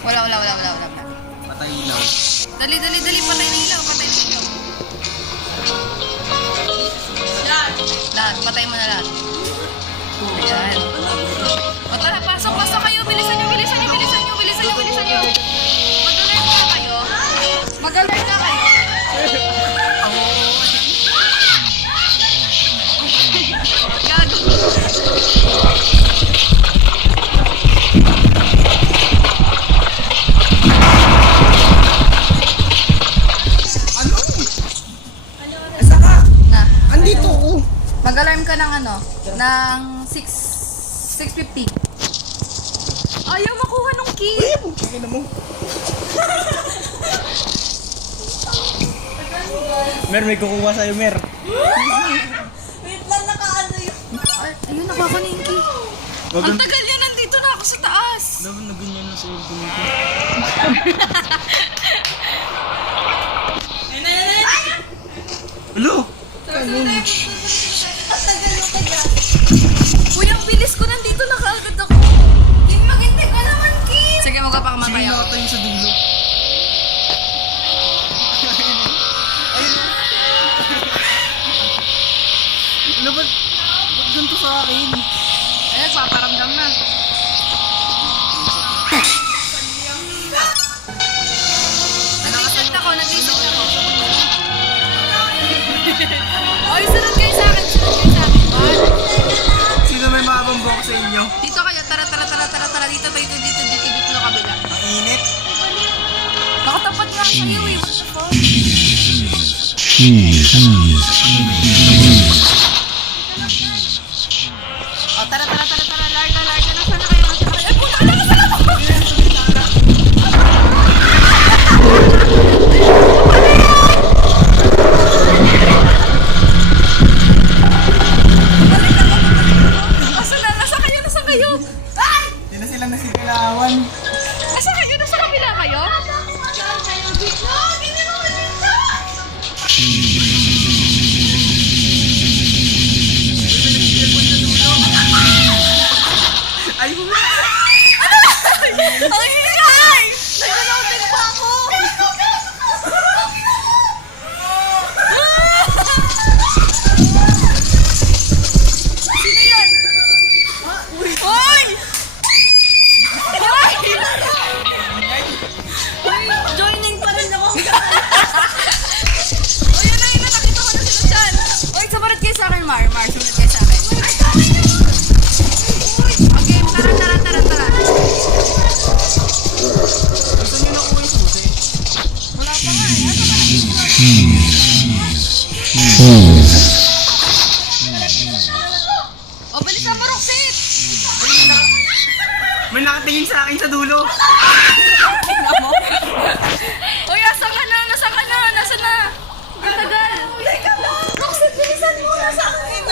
Wala. Patay ilaw. Dali, patay na ilaw. Lahat, patay mo na lahat. Ayan. O tara, pasok kayo. Bilisan nyo. Mag-alert na kayo. Gago. Ano? Asa ka? Na. Andito oh. Mag-alarm ka ng ng 6:50. Ayaw makuha nung key. Ay, bukingin na mo. Mer, may kukuha sa'yo, Mer. Wait lang, nakaano yun. Ay, ayun, nakuha ko na yung key. Ang tagal niya, nandito na ako sa taas. Dapat na ganyan na sa'yo dito. Hello? Ang tagal yung kaya. Kuya, ang bilis ko, nandito na kaagad ako. Kim, maghintay ka naman, Kim. Sige, magpapakamatay Sige ako. na tayo sa dulo. Ano ba? Ba't ganito sa akin? Eh, paparamdam na. Nag-reset ako. Oy, sunod kayo sa akin. Sino may mabambok sa inyo? Dito kayo, tara. Dito, kabila. Ang init. Nakatapat nga sa'yo eh. What the fuck? Oh, tara. Larga. Nasaan na kayo? Ay, puta ka na! Nasaan kayo? Ay! Hindi na sila nasigalawan. Nasaan kayo? Nasa kabila kayo? Ay, Ang ingay! Nag-loading pa ako! Sino yun? Hoy! Joining pa rin ako. O yun na, nakita ko na sila dyan. Oy, sabarat kayo sa akin, Mar. Sunod kayo sa akin. Okay, tara. gusto nyo na uwi susi? Wala pa nga eh. O, bilis na, Maroksit! May nakatingin sa akin sa dulo. Tingnan mo. Oy, asa ka na? Nasaan ka na? Nasaan na? Ang tagal. Roxette, bilisan mo. Nasa akin.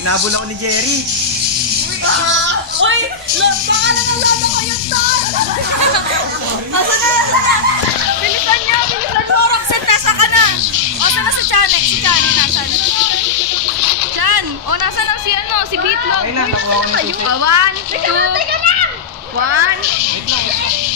Nabol ako ni Jerry. Uy, kakala ng lalo ko yung tar. Asa na? Bilisan mo, Roxette, nasa ka na. O, saan na si Chane? Si Chane, nasan? Chan! O, nasa na si si Bitlog. Ay na, nakuha ko ng susi. 1, 2, 1.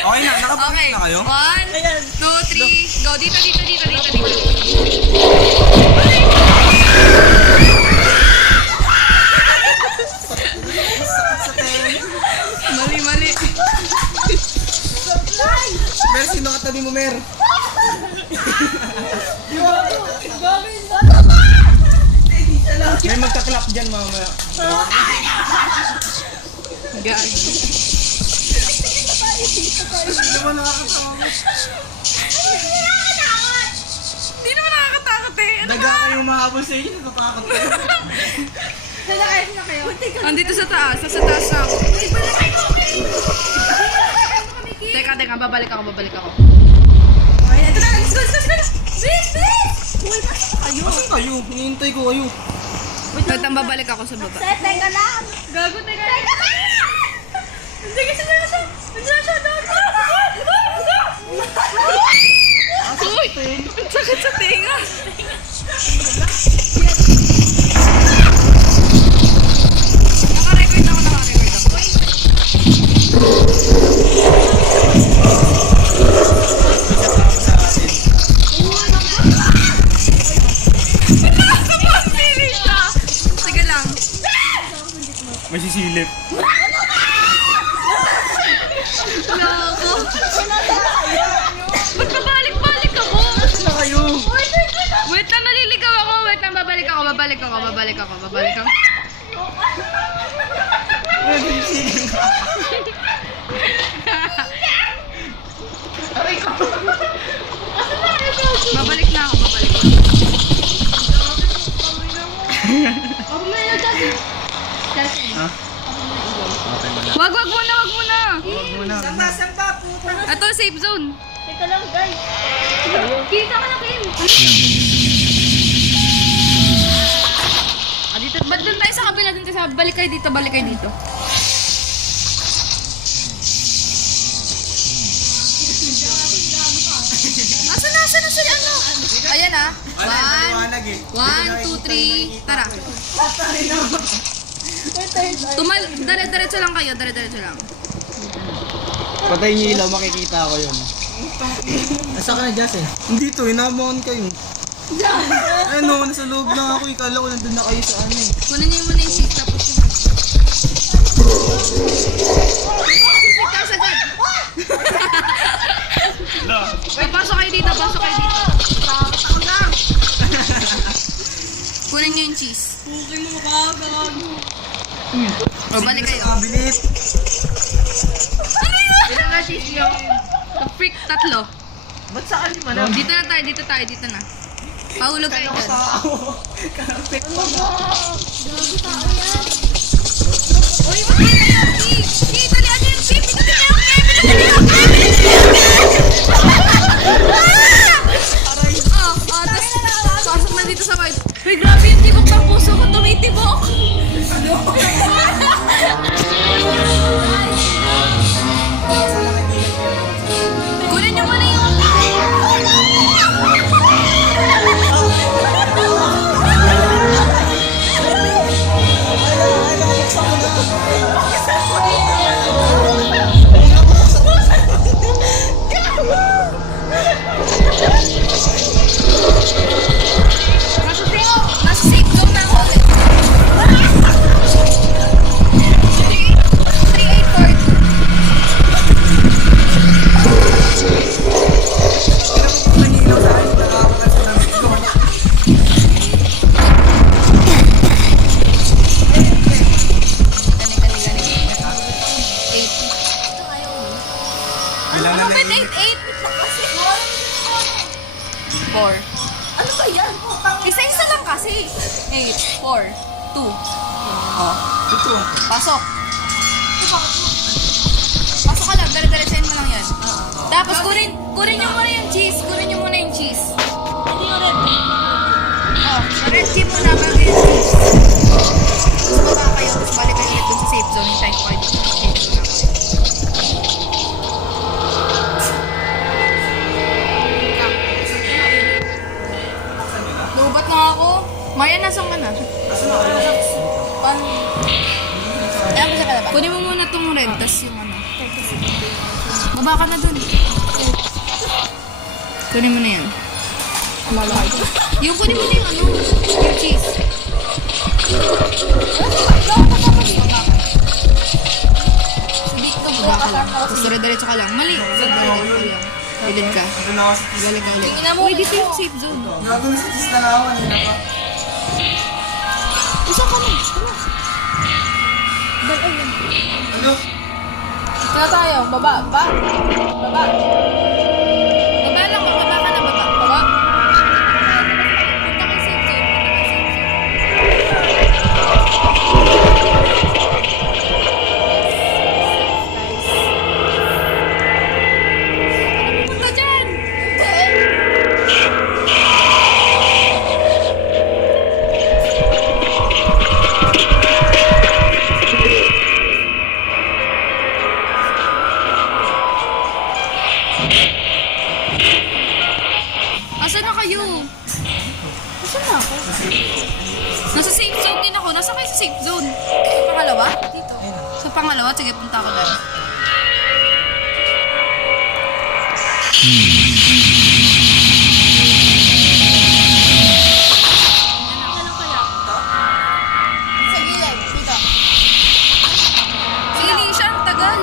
Okay na, nakapunta Okay. na kayo? 1, 2, 3. Go. Dito. Sa tennis. Mali. Mer, sino katabi mo, Mer? May magka-clap dyan, mamaya. Gag. Hindi naman nakakatawa mo. Hindi naman nakakatakot eh. Ano Daga kayong mahabol sa inyo, natatakot kayo. Saan na kayo? Andito sa taas. Nasa taas na ako. Teka, babalik ako. Ay, ito na. Let's go. Bis! Uy, pasok kayo. Asan kayo? Hinihintay ko kayo. Wait lang, babalik ako sa baba. Set, teka lang. Gago, teka. Hindi kasi na siya. Nandiyan siya doon. Sus! Uy! Ang sakit sa tinga! Naka-record ako, naka-record ako. Nakakapagpili siya! Sige lang. May sisilip. Loko. Ba't pabalik-balik ako? Na kayo. Wait lang, naliligaw ako. Wait lang, babalik ako. May sisilip. Babalik na ako. Ha? Okay mo na. Wag muna. Huwag mo na. Saan ba, puta? Ito, safe zone. Teka lang, guys. Kita ka na, Kim. Dito, ba't doon tayo sa kabila? Doon tayo sa balik kayo dito. Asan na ano? Ayan ah. Maliwanag eh. 1, 2, 3. Tara. Dire-diretso lang kayo. Dire-diretso lang. Patay niyo ilaw, makikita ko yun. Asa ka na, Jess eh? Dito, inabangan kayo. Ano, nasa loob lang ako. Ikala ko nandun na kayo sa ano eh. Muna niyo muna yung seat tapos yung... Seat agad. Pasok kayo dito. Kunin niyo yung cheese. Okay mo makakagag. O, balik kayo. Kabinet. Ilan na cheese nyo? Freak, 3. Ba't sa kalima na? Dito na. Pahulog kayo dyan. Karapit. Uy, bakit kayo? Dalian niyo yung chip. Tapos pasok na dito sa vibe. Uy, grabe yung tibok ng puso ko. Tumitibok. Kunin niyo muna yung... Nasa safe zone na ako. 3842. Manilo sa akin, nakakakas sa damit ko. Bilang na Ano ba lang. 8? 4. Ano ba yan? Isa-isa lang kasi. 8, 4, 2. Oh, Ito. pasok. Pasok ka lang, dire-diretsahin mo lang yan. Tapos kunin nyo muna yung cheese. Hindi yung red. Oh, red chip muna bago yung cheese. Tapos baba kayo, tapos balik kayo ulit dun sa safe zone. Hintayin ko kayo dun sa safe zone namin. Lubat na ako. Maya, nasan ka na? Paano? Kunin mo muna tong red, tas yung ano. Baba ka na dun. Kunin mo na yan. Yung kunin mo na yung ano, yung cheese. Hindi ka baba ka lang. Tapos dire-diretso ka lang. Mali. Dire-diretso ka lang. Ilid ka. Ito na ako sa kiss. Balik ka ulit. Uy, dito yung safe zone. Gagawin sa kiss na lang ako. Kanina pa. Isa ka na. Ano? Kaya tayo, baba. Baba. Baba lang. Baba ka na. Baba. Punta kay safe zone. Punta dyan. kayo? Saan na ako? Nasa safe zone din ako. Nasa kayo sa safe zone? Sa pangalawa? Dito. Sa pangalawa? Sige, punta ako doon. Ano kaya? Sa gilid. Dito. Sige, Lisha, ang tagal.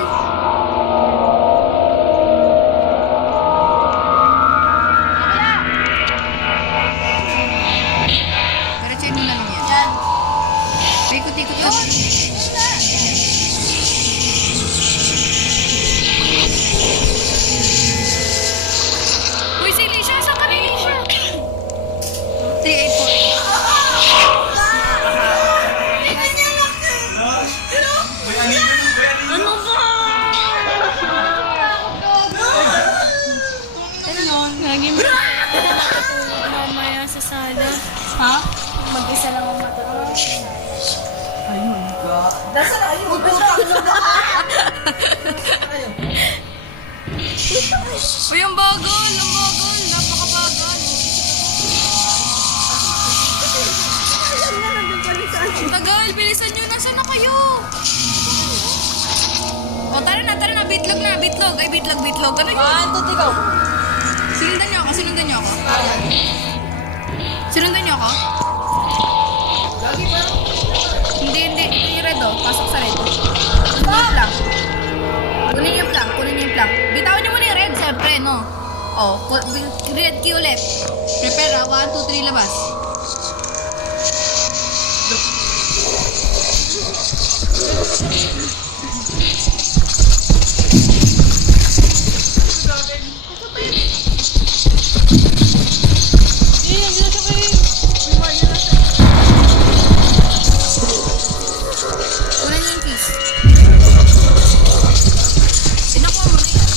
Diretsuin mo na lang yan. Yan. Paikot-ikot ka. Uy, si Lisha, saan ka na, Lisha? 3848. Ano ba? Ano nun? Lagi mo mamaya sa sala. Ha? Mag-isa lang ang matulog. Nasaan na? Ayun. Utang na ba? Uy, ang bagal, ang bagal. Napakabagal. Ang tagal, bilisan nyo. Nasaan na kayo? O, tara na. Bitlog na, bitlog. Ay, bitlog. Ano yun? 1, 2, 3, go. Sinundan niyo ako. Sinundan niyo ako? Hindi. Ito yung red, oh. Pasok sa red. Kunin yung plank. Bitawan niyo muna yung red, siyempre, no? Oh, red key ulit. Prepare, 1, 2, 3, labas. Kunin niyo yung keys. Pinakuha mo na yan.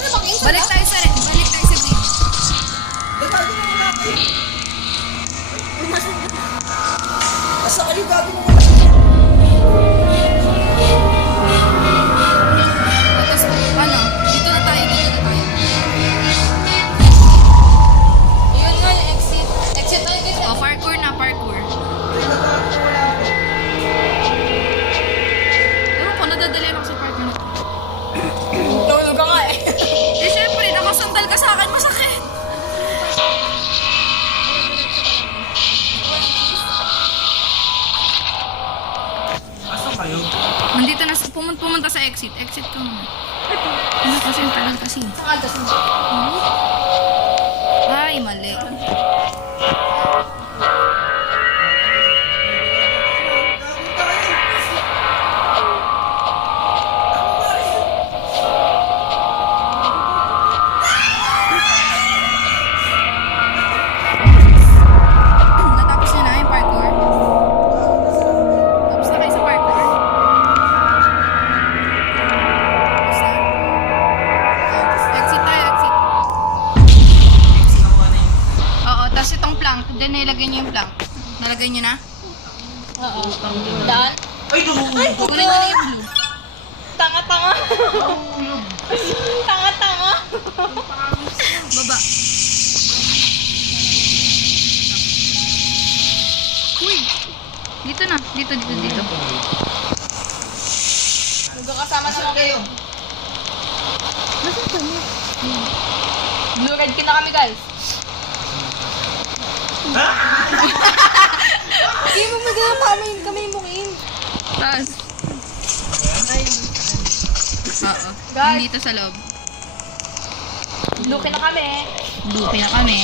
Ano bang isa? Balik tayo sa red. Balik tayo sa green. Asa kayo gago mo? Tapos, ano? Dito na tayo. Yun nga yung exit. Exit tayo guys. Oh, parkour na. Ewan ko, nadadali ako sa parkour na. Tulog ka nga eh. Eh, syempre, nakasandal ka sa akin. Masakit. Asan kayo? Nandito na, pumunta sa exit. Exit ka muna. Ano kasi, ang tagal kasi. Saan ka mo? Ay, mali. Natapos nyo na yung parkour? Tapos na kayo sa parkour? Tapos na? Exit tayo, exit. Oo, tapos itong plank, dyan nilagay niyo yung plank. Nalagay niyo na? Oo. Daan. Ay, tumuhulog. Kunin niyo na yung blue. Tanga-tanga. Tanga-tanga. Baba. Uy! Dito na. Dito. Magkakasama naman kayo. Nasaan kami? Blue red na kami guys. Hindi mo magkakama yung kamay mo in. Taas. Oo. Guys. Dito sa loob. Blue na kami. Dupi na kami.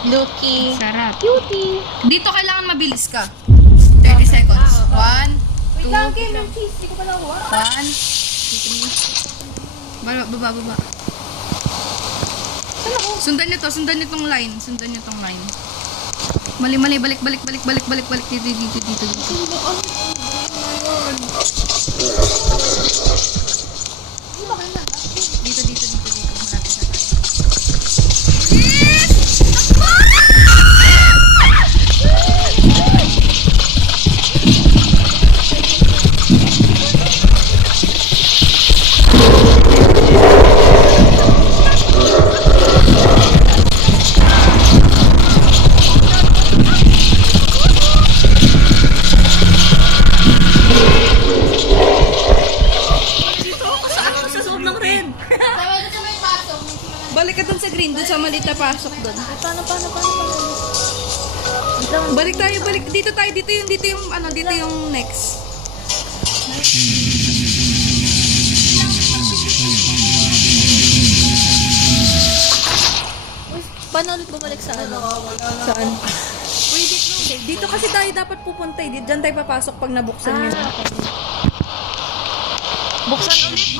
Lucky. Sarap. Cutie. Dito kailangan mabilis ka. 30 seconds. 1, 2, Wait lang, Kim. Yung cheese. Hindi ko pa nakuha. 1, 2, 3. Baba. Sundan niyo tong line. Mali, balik. Dito. Dito. Malapit na tayo. Balik ka dun sa green, dun sa maliit na pasok dun. Paano? Balik tayo, balik. Dito tayo, dito yung next. Paano ulit bumalik sa ano? Saan? Dito kasi tayo dapat pupunta eh. Diyan tayo papasok pag nabuksan yun. Okay. Buksan ulit.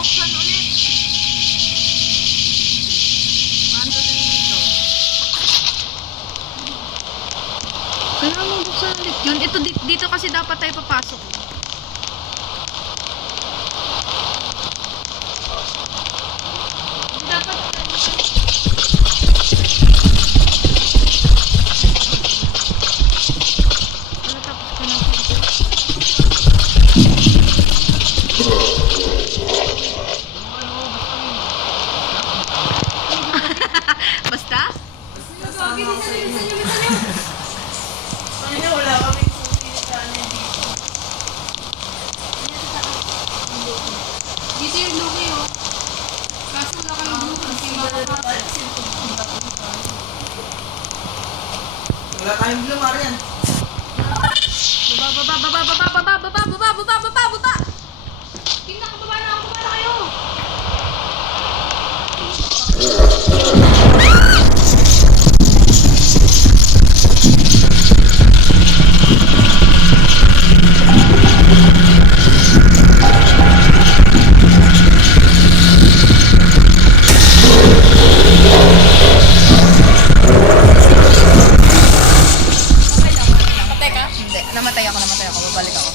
Kailangan mo buksan ulit yun. Ito, dito kasi dapat tayo papasok. Dapat basta? Wala kami Dito yung lugi oh. Kaso wala kang lugi. Wala tayong blue, Marian. Baba! Tingnan ka, baba na kayo! Namatay ako. Babalik ako.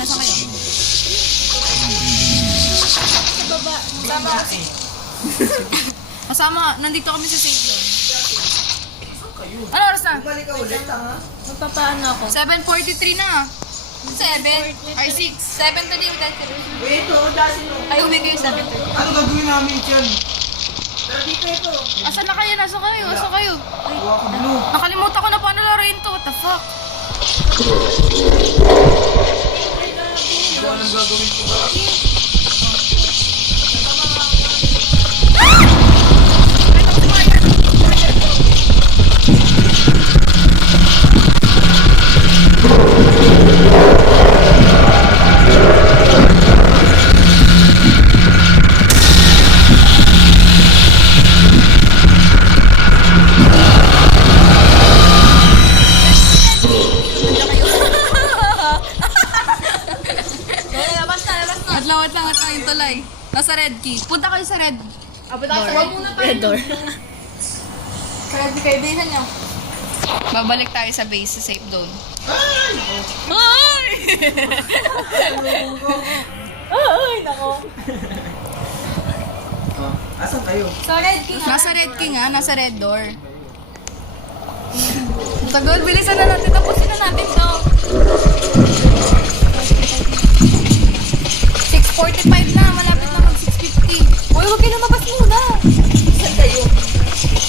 Nasa kayo? Sa baba. Sama kasi. Kasama, nandito kami sa safe zone. Ano oras na? Balik ka ulit, ha? Magpapaano ako? 7:43 na. 7 or 6. 7 today with that. Wait, dasin mo. Ay, uwi kayo 7:30. Ano gagawin namin dyan? Pero dito ito. Asan na kayo? Nasa kayo? Kuha ko blue. Nakalimutan ko na paano laruin to. What the fuck? Hindi ko alam gagawin ko ba? Wait lang yung tulay. Nasa red key. Punta kayo sa red. Huwag muna tayo. Red door. Sa red key kayo, bilisan nyo. Babalik tayo sa base, sa safe zone. Ay! Ay, nako. Asan kayo? Sa red king. Nasa red key nga, nasa red door. Tagal, bilisan na natin. Tapusin na natin to. 6:45 na, malapit na mag 6:50. Uy, huwag kayo lumabas muna. Saan kayo?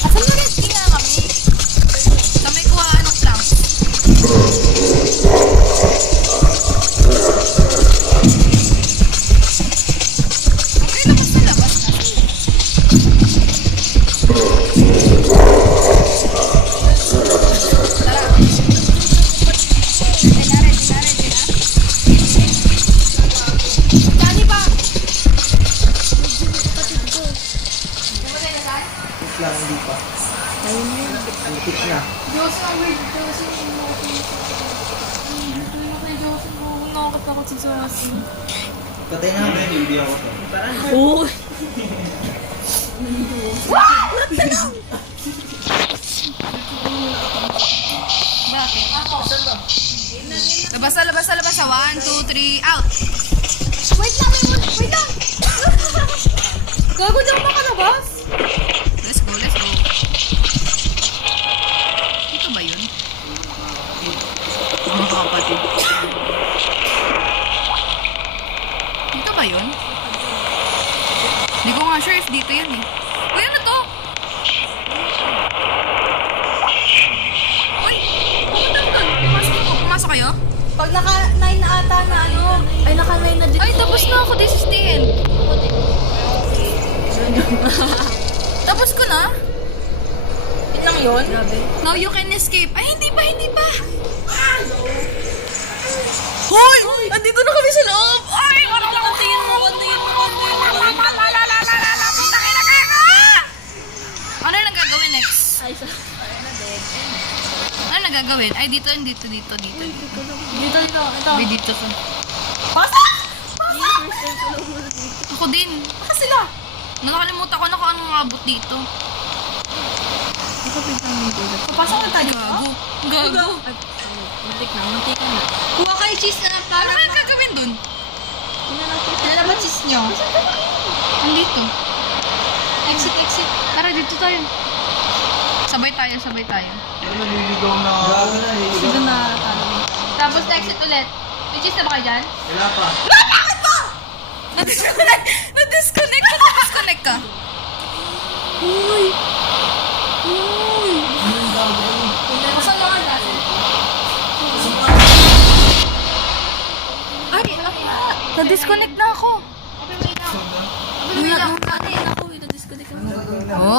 Asan na red key nga kami? Sa may kuhaan ng plank. Okay, labas na labas na. Tara. Ready na. Dali pa. Wait lang, hindi pa. Antik na. Diyos na, wait. Diyos na. Nakakatakot si Josie. Patay na ba? Hindi ako. Uy. Bakit? Ako. Labas na. 1, 2, 3, out. Wait lang. Gago di ako makalabas. Let's go. Ito ba yun? Mga kapatid. Dito ba yun? Hindi ko nga sure if dito yun eh. Uy, ano to? Uy! Pumunta ko doon. Pumasok kayo? Pag naka-9 na ata na ano. Ay, naka-9 na din. Ay, tapos Tapos ko na? Yun lang yun? Grabe. Now you can escape. Ay, hindi pa, hindi pa. Hoy! Andito na kami sa loob! Ay! Kantayin mo, kantayin mo, kantayin mo. Ano yung nagagawin next? Ay, sa... Ano nagagawin? Ay, dito. Dito, ito. Ay, dito ko. Pasok! First time ko lang muna dito. Ako din. Baka sila. Nakalimutan ko na kung anong abot dito. Ito biglang may gulat. Papasok na tayo. Gago. Muntik na. Kuha kayo cheese na Ano parang... kaya gagawin dun? Kailan ba cheese nyo? Andito. Exit. Tara, dito tayo. Sabay tayo. Pero naliligaw na ako. Gago na, naliligaw Sino na. na talo? Tapos exit ulit. May cheese na ba kayo dyan? Wala pa. Na-disconnect ka. Saan mga dyan? Ay, Na-disconnect na ako. Ako, ina-disconnect ako.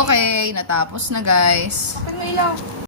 Okay, natapos na guys. may ilaw.